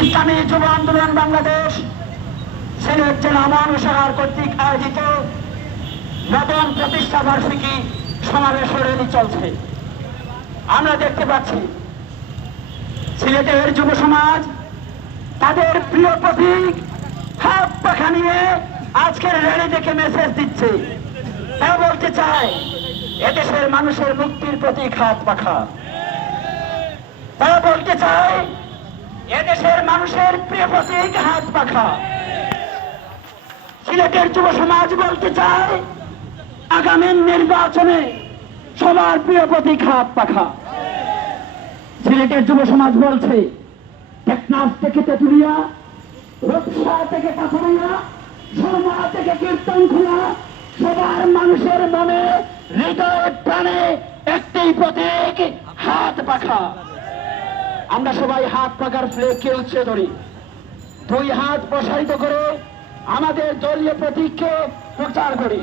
ইসলামী যুব আন্দোলন বাংলাদেশ, সিলেট জেলা মহানসার কর্তৃক আয়োজিত নবম প্রতিষ্ঠা বার্ষিকী সমাবেশ রেলি চলছে। আমরা দেখতে পাচ্ছি, সিলেটের যুব সমাজ তাদের প্রিয় প্রতীক হাত পাখা নিয়ে আজকের র্যালি দেখে মেসেজ দিচ্ছে। তা বলতে চায়, এদেশের মানুষের মুক্তির প্রতীক হাত পাখা। তারা বলতে চায় এদেশের মানুষের প্রিয় প্রতীক হাত পাখা। সিলেটের যুব সমাজ বলতে চায়, আগামী নির্বাচনে সবার প্রিয় প্রতীক হাত পাখা। সিলেটের যুব সমাজ বলছে, টেকনাফ থেকে তেতুলিয়া, রূপসা থেকে পাথরিয়া, সুরমা থেকে কীর্তন খোলা, সবার মানুষের মনে হৃদয় প্রাণে একটি প্রতীক হাত পাখা। আমরা সবাই হাত পাখার ফ্লেগকে উচ্ছে ধরি। দুই হাত প্রসারিত করে আমাদের দলীয় প্রতীককে প্রচার করি।